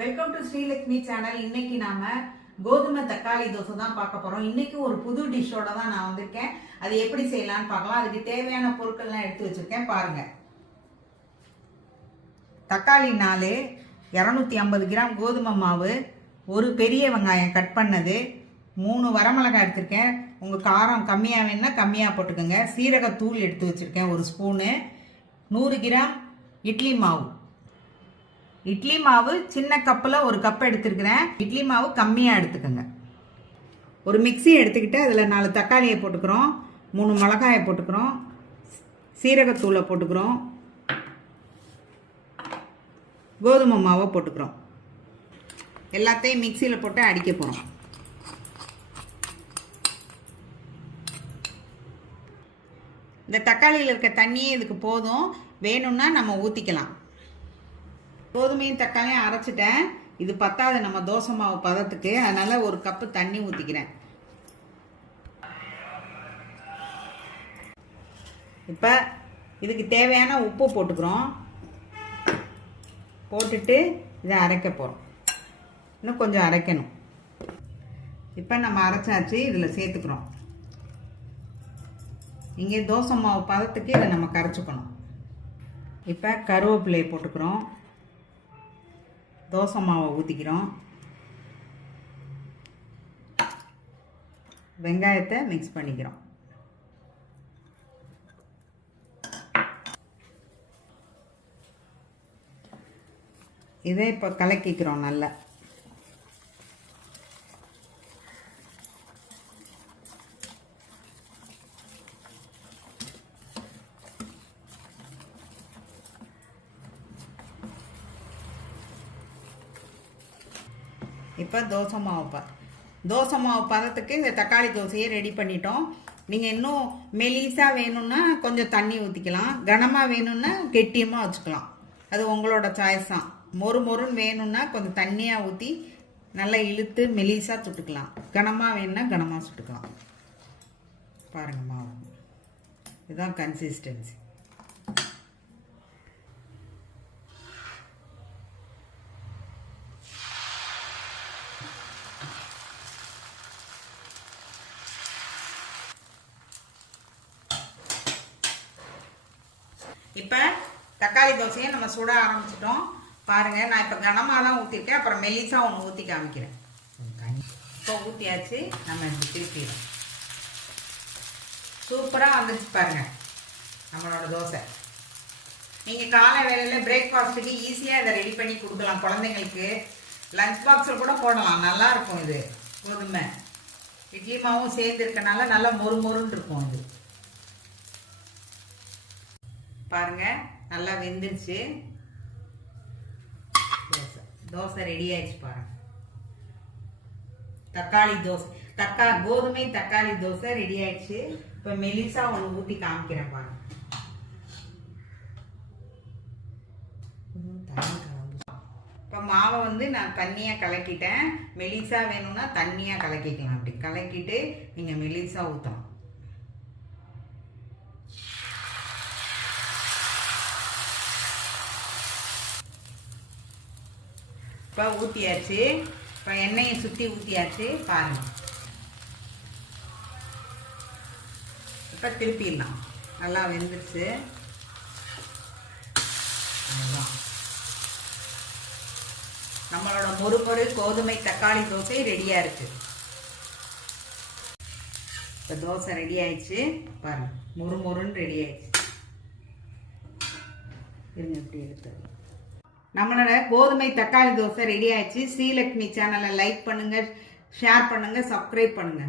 Welcome to Srilakshmi channel. இன்னைக்கு நாம கோதுமை தக்காளி தோசை தான் பார்க்க போறோம். இன்னைக்கு ஒரு புது டிஷ்ஷோட தான் நான் வந்திருக்கேன். அது எப்படி செய்யலாம்னு பார்க்கலாம். அதுக்கு தேவையான பொருட்கள்லாம் எடுத்து வச்சிருக்கேன் பாருங்க. தக்காளி 4, 250 கிராம் கோதுமை மாவு, ஒரு பெரிய வெங்காயம் கட் பண்ணது, 3 வரமிளகாய் எடுத்திருக்கேன். உங்கள் காரம் கம்மியாக வேணுன்னா கம்மியாக போட்டுக்கோங்க. சீரகத்தூள் எடுத்து வச்சுருக்கேன் 1 ஸ்பூனு, 100 கிராம் இட்லி மாவு. இட்லி மாவு சின்ன கப்பில் 1 கப் எடுத்துருக்கிறேன். இட்லி மாவு கம்மியாக எடுத்துக்கோங்க. ஒரு மிக்சி எடுத்துக்கிட்டு அதில் 4 தக்காளியை போட்டுக்கிறோம், 3 மிளகாயை போட்டுக்கிறோம், சீரகத்தூளை போட்டுக்கிறோம், கோதுமை மாவை போட்டுக்கிறோம். எல்லாத்தையும் மிக்சியில் போட்டு அடிக்க போகிறோம். இந்த தக்காளியில் இருக்க தண்ணியே இதுக்கு போதும். வேணும்னா நம்ம ஊற்றிக்கலாம். கோதுமையும் தக்காளியும் அரைச்சிட்டேன். இது பத்தாது நம்ம தோசை மாவு பதத்துக்கு. அதனால 1 கப்பு தண்ணி ஊற்றிக்கிறேன். இப்போ இதுக்கு தேவையான உப்பு போட்டுக்கிறோம். போட்டுட்டு இதை அரைக்க போகிறோம். இன்னும் கொஞ்சம் அரைக்கணும். இப்போ நம்ம அரைச்சாச்சு. இதில் சேர்த்துக்கிறோம். இங்கே தோசை மாவு பதத்துக்கு இதை நம்ம கரைச்சிக்கணும். இப்போ கருவேப்பிலையை போட்டுக்கிறோம். தோசை மாவை ஊற்றிக்கிறோம். வெங்காயத்தை மிக்ஸ் பண்ணிக்கிறோம். இதை இப்போ கலக்கிக்கிறோம் நல்லா. இப்போ தோசை மாவு பதத்துக்கு இந்த தக்காளி தோசையை ரெடி பண்ணிட்டோம். நீங்கள் இன்னும் மெலிசாக வேணும்னா கொஞ்சம் தண்ணி ஊற்றிக்கலாம். கனமாக வேணும்னா கெட்டியமாக வச்சுக்கலாம். அது உங்களோட சாய்ஸ் தான். மொறுன்னு வேணும்னா கொஞ்சம் தண்ணியாக ஊற்றி நல்லா இழுத்து மெலிசாக சுட்டுக்கலாம். கனமாக வேணும்னா கனமாக சுட்டுக்கலாம். பாருங்கள் மாவு, இதுதான் கன்சிஸ்டன்சி. இப்போ தக்காளி தோசையை நம்ம சுட ஆரம்பிச்சிட்டோம். பாருங்கள், நான் இப்போ கனமாக தான் ஊற்றிருக்கேன். அப்புறம் மெலிசாக ஒன்று ஊற்றி காமிக்கிறேன். இப்போ ஊற்றியாச்சு. நம்ம திருப்பிடும். சூப்பராக வந்துச்சு பாருங்கள் நம்மளோட தோசை. நீங்கள் காலை வேளையில் பிரேக்ஃபாஸ்ட்டுக்கு ஈஸியாக இதை ரெடி பண்ணி கொடுக்கலாம். குழந்தைங்களுக்கு லஞ்ச் பாக்ஸில் கூட போடலாம். நல்லாயிருக்கும். இது கோதுமை இட்லி மாவும் சேர்ந்து இருக்கனால நல்லா மொறுன்னு இருக்கும். இது பாருங்க, நல்லா வெந்துருச்சு. தோசை ரெடி ஆயிடுச்சு பாருங்க. தக்காளி தோசை கோதுமை தக்காளி தோசை ரெடி ஆயிடுச்சு. இப்போ மெலிசா ஒன்று ஊற்றி காமிக்கிறேன் பாருங்க. இப்போ மாவை நான் தண்ணியாக கலக்கிட்டேன். மெலிசா வேணும்னா தண்ணியாக கலக்கிக்கலாம். அப்படி கலக்கிட்டு நீங்கள் மெலிசா ஊற்றணும். இப்போ ஊற்றியாச்சு. இப்போ எண்ணெயை சுற்றி ஊற்றியாச்சு பாருங்கள். இப்போ திருப்பிடலாம். நல்லா வெந்துருச்சு. அதுதான் நம்மளோட மொறு கோதுமை தக்காளி தோசை ரெடியாக இருக்குது. இப்போ தோசை ரெடி ஆயிடுச்சு பாருங்கள். மொறுன்னு ரெடி ஆயிடுச்சு. இருங்க எப்படி எடுத்தது. நம்மளோட கோதுமை தக்காளி தோசை ரெடி ஆயிடுச்சு. ஸ்ரீலக்ஷ்மி சேனலை லைக் பண்ணுங்க, ஷேர் பண்ணுங்க, சப்ஸ்கிரைப் பண்ணுங்க.